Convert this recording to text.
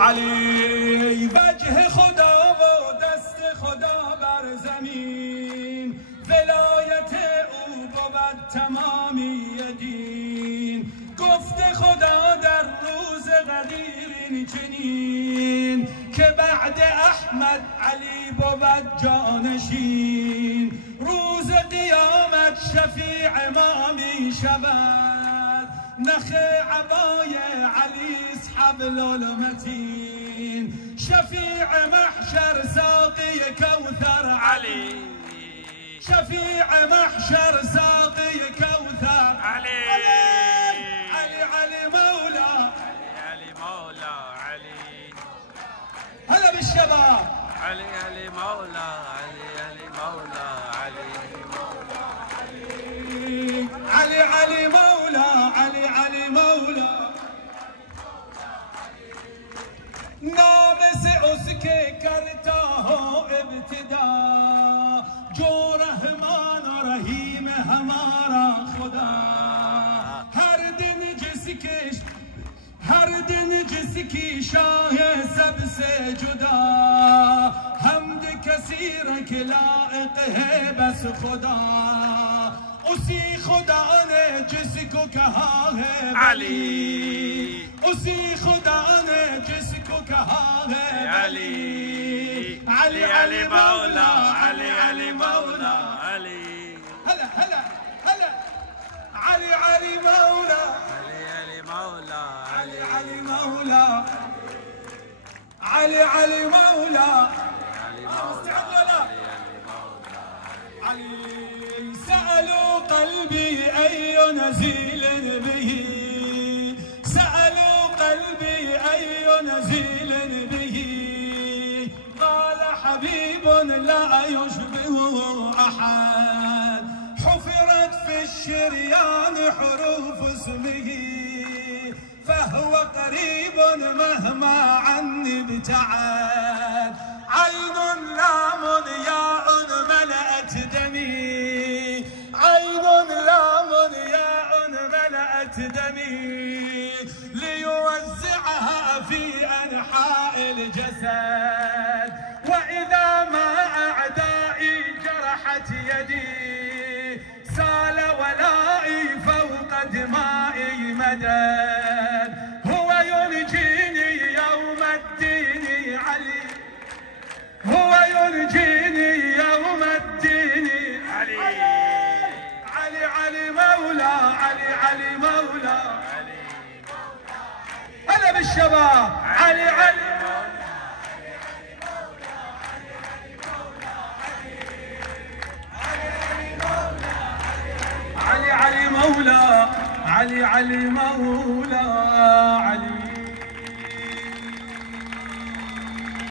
علی وجه خدا و دست خدا بر زمین، ولایت او بود تمامی دین. گفت خدا در روز قدیر این چنین، که بعد احمد علی بود جانشین. روز قیامت شفیع ما می شود، نخ عبای علی حبل المتین. شفیع محشر ساقی کوثر علی، شفیع محشر ساقی کوثر علی. علی علی مولا، علي مولا علي. هلا بالشباب. علي علي مولا علي علي مولا علي. علي علي مولا علي علي مولا. نام سے اس کے کرتا ہو ابتدا، جو رحمان و رحیم ہمارا خدا. ہر دن جس کی شاہ سب سے جدا، حمد کثیر کے لائق ہے بس خدا. اسی خدا نے جس کو کہا ہے علی، اسی خدا نے جس کو کہا ہے علی. علي علي مولا علي علي مولا علي. هلا هلا هلا. علي علي مولا علي علي مولا علي علي. علي مولا علي علي مولا. علي مستعد مولا ولا؟ علي. سألوا قلبي أي نزيل به، سألوا قلبي أي نزيل به. قال حبيب لا يشبهه أحد، حفرت في الشريان حروف اسمه. فهو قريب مهما عني ابتعد، عين لام ياء ملأت دمي، عين لام ياء ملأت دمي. ليوزعها في أنحاء الجسد، وإذا ما أعدائي جرحت يدي، سال ولائي فوق دمائي مدد. هو ينجيني يوم الدين علي، هو ينجيني يوم الدين علي. علي علي مولا علي علي مولا. هلا بالشباب. علي علي علي علي مولا علي علي مولا علي.